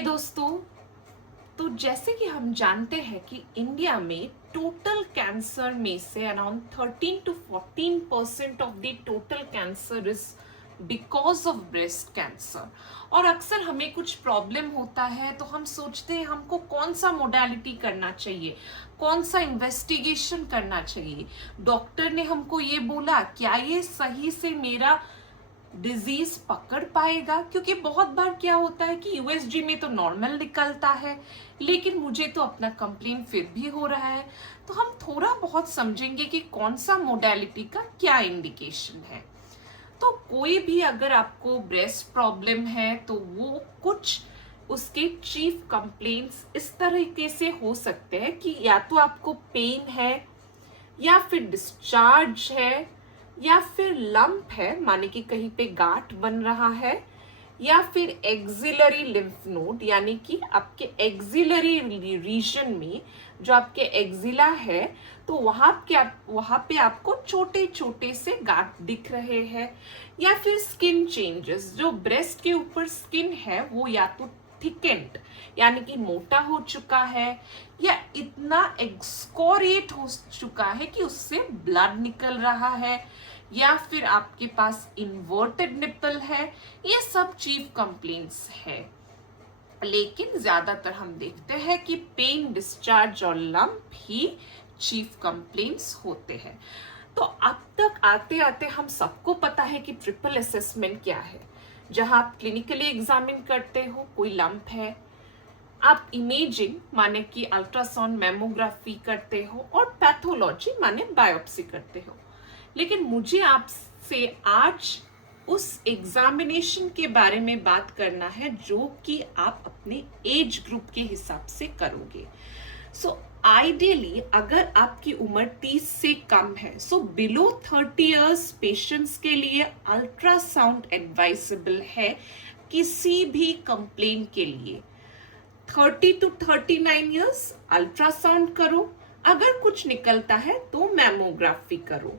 दोस्तों, तो जैसे कि हम जानते हैं कि इंडिया में टोटल कैंसर में से around 13 to 14% of the total cancer is because of breast cancer. और अक्सर हमें कुछ प्रॉब्लम होता है तो हम सोचते हैं हमको कौन सा मोडालिटी करना चाहिए, कौन सा इन्वेस्टिगेशन करना चाहिए। डॉक्टर ने हमको ये बोला, क्या ये सही से मेरा डिजीज पकड़ पाएगा? क्योंकि बहुत बार क्या होता है कि यूएसजी में तो नॉर्मल निकलता है, लेकिन मुझे तो अपना कंप्लेन फिर भी हो रहा है। तो हम थोड़ा बहुत समझेंगे कि कौन सा मोडालिटी का क्या इंडिकेशन है। तो कोई भी अगर आपको ब्रेस्ट प्रॉब्लम है तो वो कुछ उसके चीफ कंप्लेंट्स इस तरीके से हो सकते हैं कि या तो आपको पेन है, या फिर डिस्चार्ज है, या फिर लंप है, माने कि कहीं पे गांठ बन रहा है, या फिर एक्सिलरी लिम्फ नोड, यानी कि आपके एक्सिलरी रीजन में जो आपके एक्सिला है तो वहां पे आपको छोटे छोटे से गांठ दिख रहे हैं, या फिर स्किन चेंजेस, जो ब्रेस्ट के ऊपर स्किन है वो या तो थिकेंड यानी कि मोटा हो चुका है, या इतना एक्सकोरिएट हो चुका है कि उससे ब्लड निकल रहा है, या फिर आपके पास इन्वर्टेड निपल है। ये सब चीफ कंप्लेंट्स है। लेकिन ज्यादातर हम देखते हैं कि पेन, डिस्चार्ज और लंप ही चीफ कंप्लेंट्स होते हैं। तो अब तक आते आते हम सबको पता है कि ट्रिपल असेसमेंट क्या है, जहां आप क्लिनिकली एग्जामिन करते हो, कोई लंप है, आप इमेजिंग माने कि अल्ट्रासाउंड, मैमोग्राफी करते हो, और पैथोलॉजी माने बायोप्सी करते हो। लेकिन मुझे आपसे आज उस एग्जामिनेशन के बारे में बात करना है जो कि आप अपने एज ग्रुप के हिसाब से करोगे। सो आइडियली अगर आपकी उम्र 30 से कम है, सो बिलो 30 इयर्स पेशेंट्स के लिए अल्ट्रासाउंड एडवाइजेबल है किसी भी कंप्लेंट के लिए। 30 to 39 इयर्स अल्ट्रासाउंड करो, अगर कुछ निकलता है तो मैमोग्राफी करो।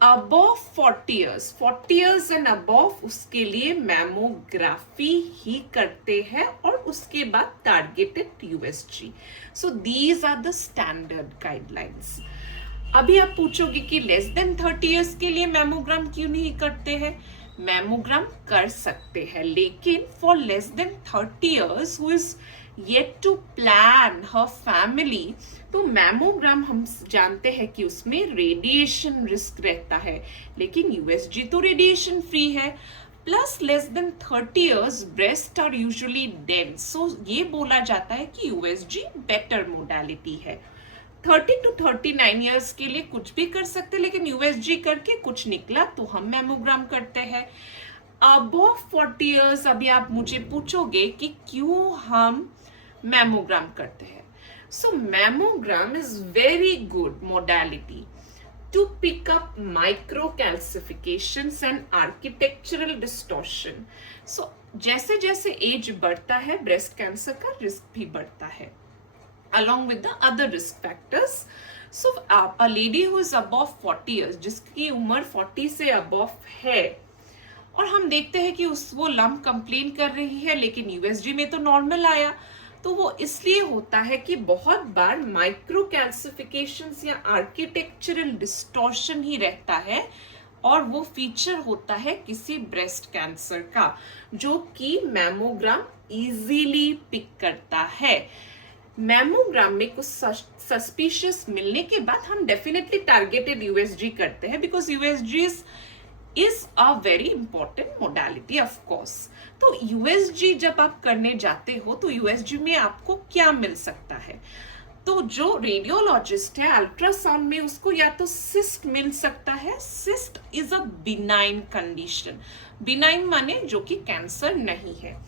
अबव 40 इयर्स एंड अबव, उसके लिए मैमोग्राफी ही करते हैं, और उसके बाद targeted USG. So these are the standard guidelines. अभी आप पूछोगे कि लेस देन 30 इयर्स के लिए मैमोग्राम क्यों नहीं करते हैं? मैमोग्राम कर सकते हैं, लेकिन for less than 30 years who is yet to plan her family, तो मैमोग्राम हम जानते हैं कि उसमें रेडिएशन रिस्क रहता है, लेकिन यूएसजी तो रेडिएशन फ्री है। Plus less than 30 years breast are usually dense, so ये बोला जाता है कि यूएसजी बेटर मोडालिटी है। 30 to 39 इयर्स के लिए कुछ भी कर सकते, लेकिन यूएसजी करके कुछ निकला तो हम मैमोग्राम करते हैं। अबव 40 इयर्स, अभी आप मुझे पूछोगे कि क्यों हम मैमोग्राम करते हैं। So mammogram is very good modality to pick up microcalcifications and architectural distortion. So जैसे जैसे एज बढ़ता है ब्रेस्ट कैंसर का रिस्क भी बढ़ता है, along with the other risk factors. So a lady who is above 40 years, जिसकी उम्र 40 से above है, और हम देखते हैं कि वो लंप कंप्लेन कर रही है, लेकिन यूएसजी में तो नॉर्मल आया, तो वो इसलिए होता है कि बहुत बार माइक्रो कैल्सिफिकेशंस या आर्किटेक्चरल डिस्टॉर्शन ही रहता है, और वो फीचर होता है किसी ब्रेस्ट कैंसर का, जो कि मैमोग्राम इजीली पिक करता है। मैमोग्राम में कुछ सस्पिशियस मिलने के बाद हम डेफिनेटली टारगेटेड यूएसजी करते हैं, because USG is a very important modality of course. तो यूएसजी जब आप करने जाते हो तो यूएसजी में आपको क्या मिल सकता है? तो जो रेडियोलॉजिस्ट है अल्ट्रासाउंड में, उसको या तो सिस्ट मिल सकता है। Cyst is a benign condition, benign माने जो कि कैंसर नहीं है।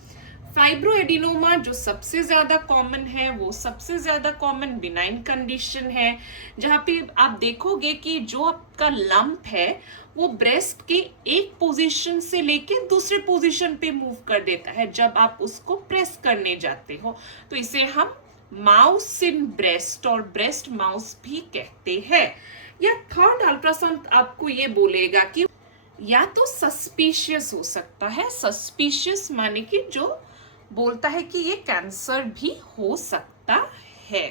फाइब्रोएडिनोमा जो सबसे ज्यादा कॉमन है, वो सबसे ज्यादा कॉमन बिनाइन कंडीशन है, जहां पे आप देखोगे कि जो आपका लंप है वो ब्रेस्ट के एक पोजीशन से लेके दूसरे पोजीशन पे मूव कर देता है जब आप उसको प्रेस करने जाते हो, तो इसे हम माउस इन ब्रेस्ट और ब्रेस्ट माउस भी कहते हैं। या थर्ड अल्ट्रासाउंड आपको ये बोलेगा कि या तो सस्पिशियस हो सकता है, सस्पिशियस माने कि जो बोलता है कि ये कैंसर भी हो सकता है।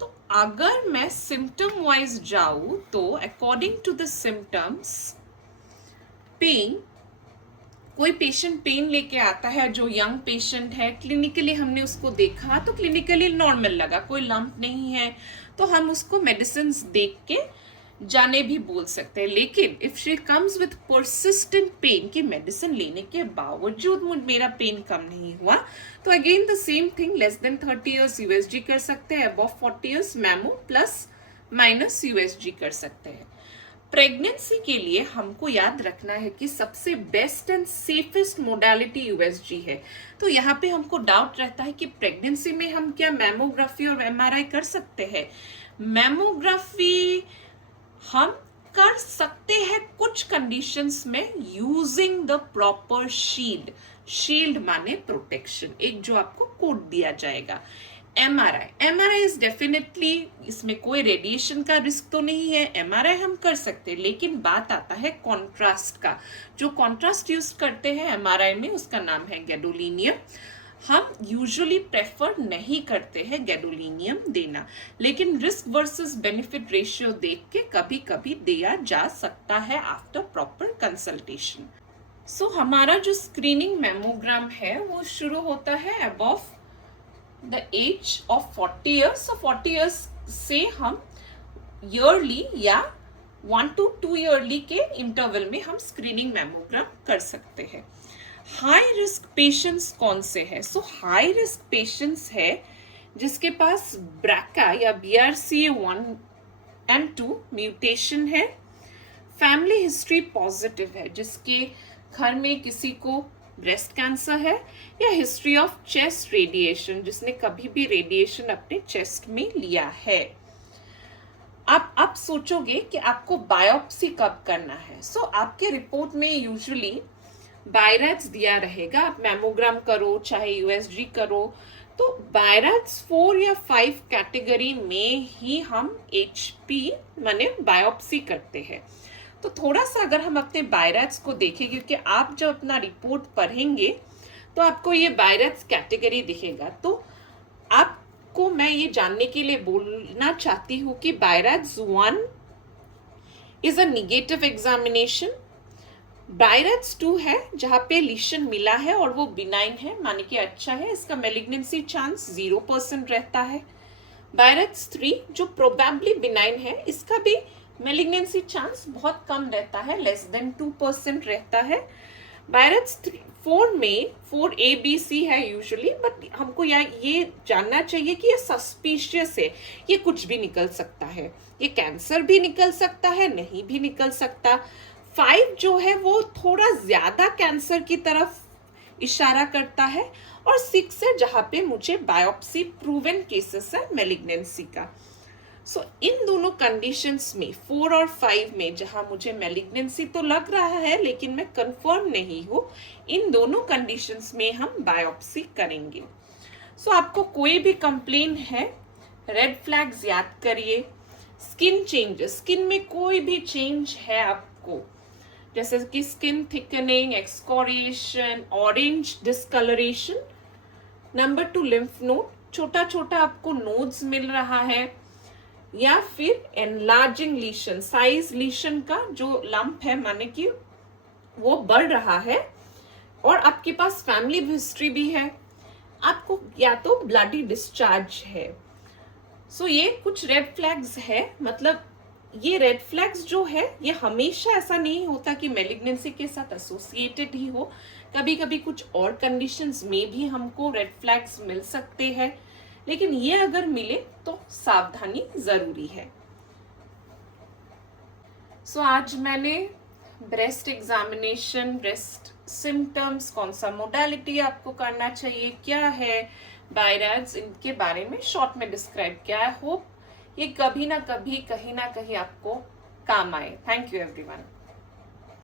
तो अगर मैं सिम्टम वाइज जाऊं तो according to the symptoms, pain, कोई पेशेंट पेन लेके आता है जो यंग पेशेंट है, क्लिनिकली हमने उसको देखा तो क्लिनिकली नॉर्मल लगा, कोई लंप नहीं है, तो हम उसको मेडिसिन देख के जाने भी बोल सकते हैं। लेकिन if she comes with persistent pain कि मेडिसिन लेने के बावजूद मेरा पेन कम नहीं हुआ, तो again the same thing, less than 30 years USG कर सकते हैं, above 40 years mammo plus minus USG कर सकते हैं। प्रेगनेंसी के लिए हमको याद रखना है कि सबसे best and safest modality USG है। तो यहाँ पे हमको डाउट रहता है कि प्रेगनेंसी में हम क्या मैमोग्राफी और एमआरआई कर सकते हैं। मैमोग्राफी हम कर सकते हैं कुछ कंडीशंस में using the proper shield. Shield माने प्रोटेक्शन, एक जो आपको कोड दिया जाएगा। एमआरआई इज डेफिनेटली, इसमें कोई रेडिएशन का रिस्क तो नहीं है, एमआरआई हम कर सकते हैं। लेकिन बात आता है कॉन्ट्रास्ट का। जो कॉन्ट्रास्ट यूज करते हैं एमआरआई में उसका नाम है गैडोलिनियम। हम यूजुअली प्रेफर नहीं करते हैं गैडोलिनियम देना, लेकिन रिस्क वर्सेस बेनिफिट रेशियो देख के कभी कभी दिया जा सकता है आफ्टर प्रॉपर कंसल्टेशन। सो हमारा जो स्क्रीनिंग मैमोग्राम है वो शुरू होता है above the age of 40 years. So 40 years से हम ईयरली या 1 to 2 ईयरली के इंटरवल में हम स्क्रीनिंग मैमोग्राम कर सकते हैं। हाई रिस्क पेशेंट्स कौन से हैं? सो हाई रिस्क पेशेंट्स है जिसके पास ब्रैका या BRCA1 and 2 म्यूटेशन है, फैमिली हिस्ट्री पॉजिटिव है, जिसके घर में किसी को ब्रेस्ट कैंसर है, या हिस्ट्री ऑफ चेस्ट रेडिएशन, जिसने कभी भी रेडिएशन अपने चेस्ट में लिया है। आप सोचोगे कि आपको बायोप्सी कब करना है। सो आपके रिपोर्ट में यूजुअली बायरैट्स दिया रहेगा, आप मैमोग्राम करो चाहे यूएसजी करो, तो बायरैट्स 4 या 5 कैटेगरी में ही हम HP माने बायोप्सी करते हैं। तो थोड़ा सा अगर हम अपने बायरैट्स को देखें, क्योंकि आप जब अपना रिपोर्ट पढ़ेंगे तो आपको ये बायरैट्स कैटेगरी दिखेगा, तो आपको मैं ये जानने के लिए बोलना चाहती हूँ कि बायरैट्स 1 इज अ निगेटिव एग्जामिनेशन, बायरैट्स 2 है जहां पे लीशन मिला है और वो बिनाइन है, माने कि अच्छा है, इसका मेलिग्नेंसी चांस 0% रहता है। बायरैट्स 3 जो प्रोबेबली बिनाइन है, इसका भी मेलिग्नेंसी चांस बहुत कम रहता है, लेस देन 2% रहता है। बायरैट्स 4 में 4ABC है यूजुअली, बट हमको ये जानना चाहिए कि ये सस्पिशियस है, ये कुछ भी निकल सकता है, ये कैंसर भी निकल सकता है, नहीं भी निकल सकता। 5 जो है वो थोड़ा ज्यादा कैंसर की तरफ इशारा करता है, और 6 है जहां पे मुझे बायोप्सी प्रूवन केसेस है मेलिग्नेंसी का। सो इन दोनों कंडीशंस में 4 और 5 में जहां मुझे मेलिग्नेंसी तो लग रहा है लेकिन मैं कंफर्म नहीं हूँ, इन दोनों कंडीशंस में हम बायोप्सी करेंगे। सो आपको कोई भी कंप्लेन है, रेड फ्लैग्स याद करिए। स्किन चेंजेस, स्किन में कोई भी चेंज है आपको, जैसे कि skin thickening, excoriation, orange discolouration. Number 2 lymph node, छोटा छोटा आपको नोड्स मिल रहा है, या फिर एनलार्जिंग लीशन, साइज लीशन का जो लंप है माने कि वो बढ़ रहा है, और आपके पास फैमिली हिस्ट्री भी है, आपको या तो ब्लडी डिस्चार्ज है। सो ये कुछ रेड फ्लैग्स है। मतलब ये रेड फ्लैग्स जो है ये हमेशा ऐसा नहीं होता कि मेलिग्नेंसी के साथ एसोसिएटेड ही हो, कभी कभी कुछ और कंडीशंस में भी हमको रेड फ्लैग्स मिल सकते हैं, लेकिन ये अगर मिले तो सावधानी जरूरी है। सो आज मैंने ब्रेस्ट एग्जामिनेशन, ब्रेस्ट सिम्टम्स, कौन सा मोडालिटी आपको करना चाहिए, क्या है बायरैट्स, इनके बारे में शॉर्ट में डिस्क्राइब किया है। होप ये कभी ना कभी कहीं ना कहीं आपको काम आए। Thank you everyone.